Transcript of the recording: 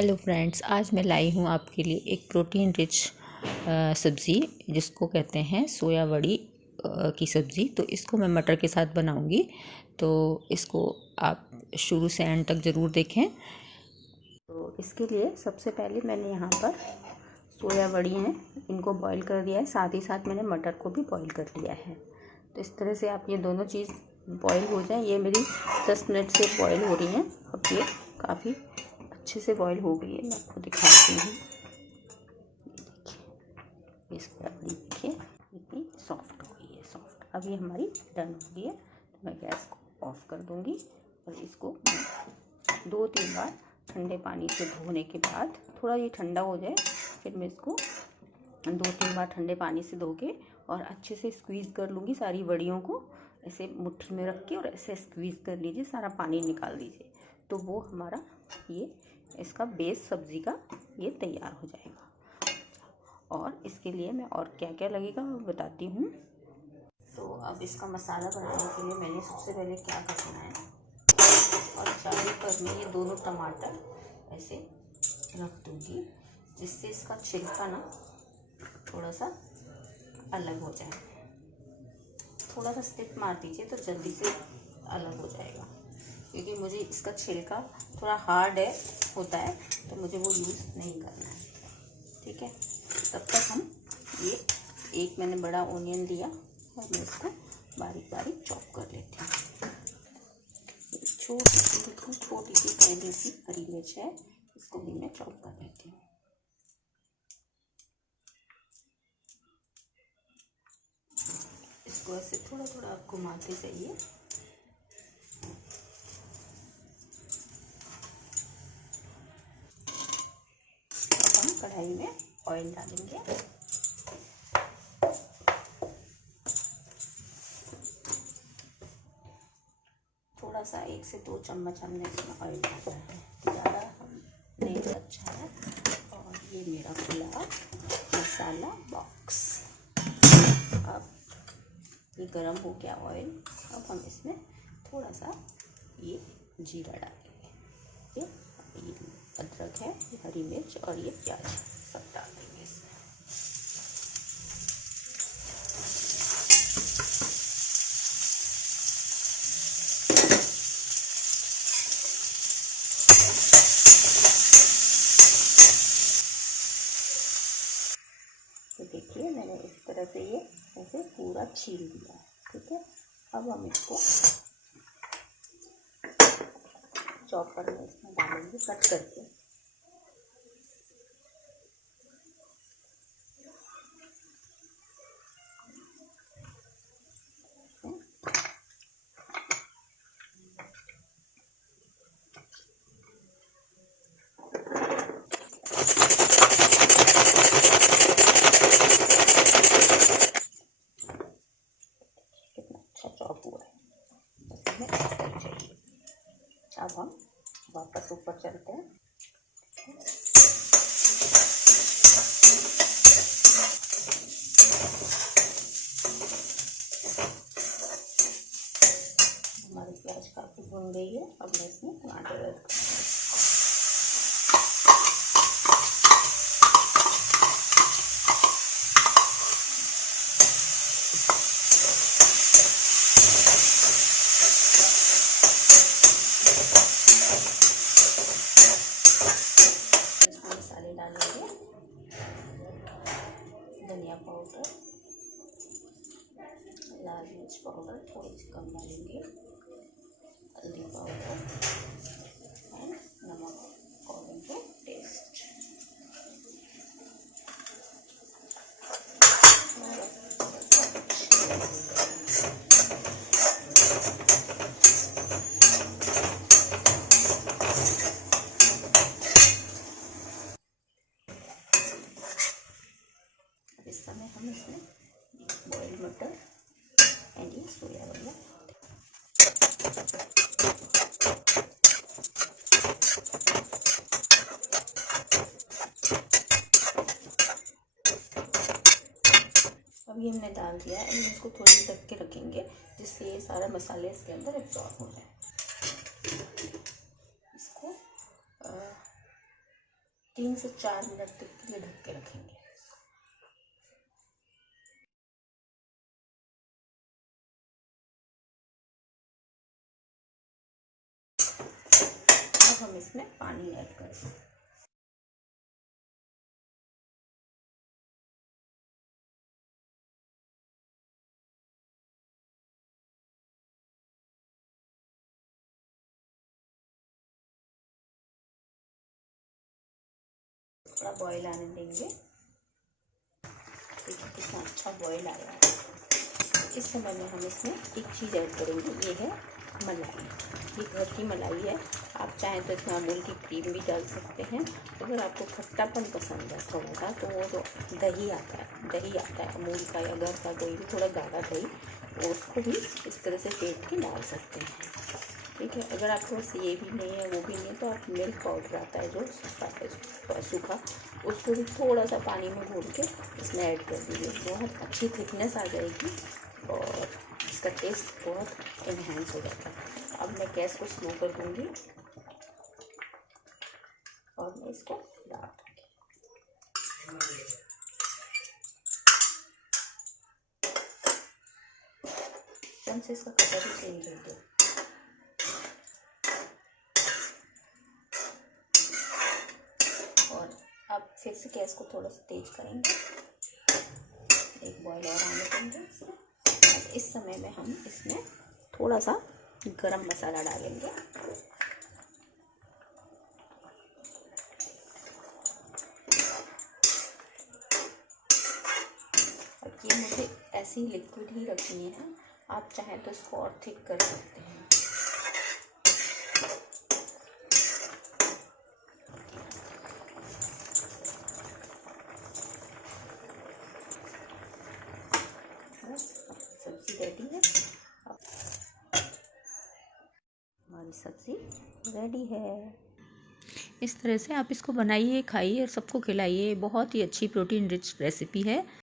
Hello friends, आज मैं लाई हूँ आपके लिए एक प्रोटीन रिच सब्ज़ी जिसको कहते हैं सोया वड़ी की सब्ज़ी। तो इसको मैं मटर के साथ बनाऊँगी, तो इसको आप शुरू से एंड तक ज़रूर देखें। तो इसके लिए सबसे पहले मैंने यहाँ पर सोया वड़ी हैं, इनको बॉईल कर दिया है, साथ ही साथ मैंने मटर को भी बॉईल कर लिया है। तो इस तरह से आप ये दोनों चीज़ बॉईल हो जाए। ये मेरी 10 मिनट से बॉईल हो रही हैं। अब ये काफ़ी अच्छे से बॉईल हो गई है। मैं आपको दिखाती हूँ। देखिए, इस वड़ी देखिए इतनी सॉफ्ट हो गई है, सॉफ्ट। अब ये हमारी डन हो गई है। तो मैं गैस को ऑफ कर दूँगी और इसको 2-3 बार ठंडे पानी से धोने के बाद, थोड़ा ये ठंडा हो जाए, फिर मैं इसको 2-3 बार ठंडे पानी से धो के और अच्छे से स्क्वीज़ कर लूँगी। सारी वड़ियों को ऐसे मुट्ठी में रख के और ऐसे स्क्वीज़ कर लीजिए, सारा पानी निकाल दीजिए। तो वो हमारा ये इसका बेस सब्ज़ी का ये तैयार हो जाएगा। और इसके लिए मैं और क्या क्या लगेगा वो बताती हूँ। तो अब इसका मसाला बनाने के लिए मैंने सबसे पहले क्या करना है, और चावल पर मैं ये दोनों टमाटर ऐसे रख दूँगी, जिससे इसका छिलका ना थोड़ा सा अलग हो जाए। थोड़ा सा स्टिप मार दीजिए तो जल्दी से अलग हो जाएगा, क्योंकि मुझे इसका छिलका थोड़ा हार्ड होता है, तो मुझे वो यूज़ नहीं करना है। ठीक है, तब तक हम ये एक मैंने बड़ा ओनियन लिया और मैं इसको बारीक बारीक चॉप कर लेती हूँ। छोटी सी थोड़ी सी हरी मिर्च है, इसको भी मैं चॉप कर लेती हूँ। इसको ऐसे थोड़ा थोड़ा घुमाते जाइए। अब हम कढ़ाई में ऑयल डालेंगे। थोड़ा सा 1 से 2 चम्मच हमने इसमें ऑयल डाला है, ज़्यादा नहीं तो अच्छा है। और ये मेरा खुला मसाला बॉक्स। अब ये गरम हो गया ऑयल। अब हम इसमें थोड़ा सा ये जीरा डालेंगे, ये अदरक है, ये हरी मिर्च और ये प्याज सब डाल देंगे इसमें। तो देखिए मैंने इस तरह से ये ऐसे पूरा छील दिया है। ठीक है, अब हम इसको चॉपर में इसमें डालेंगे कट करके। कितना अच्छा चॉप हुआ है, इसमें ऐसा ही चाहिए। अब हम वापस ऊपर चलते हैं। हमारी प्याज काफ़ी भुन गई है। अब मैं इसमें टमाटर ऐड करूँगी। मसाले डालेंगे, धनिया पाउडर, लाल मिर्च पाउडर थोड़ी सी कम डालेंगे, हल्दी पाउडर एंड नमक अकॉर्डिंग टू टेस्ट। इस समय हम इसमें बॉइल्ड मटर एंड ये सोया वाला अब ये हमने डाल दिया है। अब इसको थोड़ी देर ढक के रखेंगे, जिससे ये सारा मसाले इसके अंदर एब्जॉर्ब हो जाए। इसको 3 से 4 मिनट तक के लिए ढक के रखेंगे। अब हम इसमें पानी ऐड करेंगे। थोड़ा बॉईल आने देंगे। देखिए कितना अच्छा बॉईल आया है। इस समय में हम इसमें एक चीज़ ऐड करेंगे, ये है मलाई। ये घर की मलाई है। आप चाहें तो इसमें अमूल की क्रीम भी डाल सकते हैं। अगर आपको खट्टापन पसंद है थोड़ा सा, तो वो जो दही आता है अमूल का या अगर का, कोई भी थोड़ा गाढ़ा दही, वो उसको भी इस तरह से फेंट के डाल सकते हैं। ठीक है। अगर आपके पास ये भी नहीं है, वो भी नहीं है, तो आप मिल्क पाउडर आता है जो सूखा, उसको भी थोड़ा सा पानी में घोल के इसमें ऐड कर दीजिए। बहुत अच्छी थिकनेस आ जाएगी और इसका टेस्ट बहुत इन्हेंस हो जाता है। अब मैं गैस को स्लो कर दूँगी और मैं इसको डाल दूँगी। एकदम से इसका कलर भी चेंज हो गया। और अब फिर से गैस को थोड़ा सा तेज करेंगे, एक बॉईल और आने देंगे इसमें। अब इस समय में हम इसमें थोड़ा सा गरम मसाला डालेंगे। अब ये मुझे ऐसी लिक्विड ही रखनी है, आप चाहें तो इसको और थिक कर सकते हैं। बस सब्ज़ी रेडी है। हमारी सब्ज़ी रेडी है। इस तरह से आप इसको बनाइए, खाइए और सबको खिलाइए। बहुत ही अच्छी प्रोटीन रिच रेसिपी है।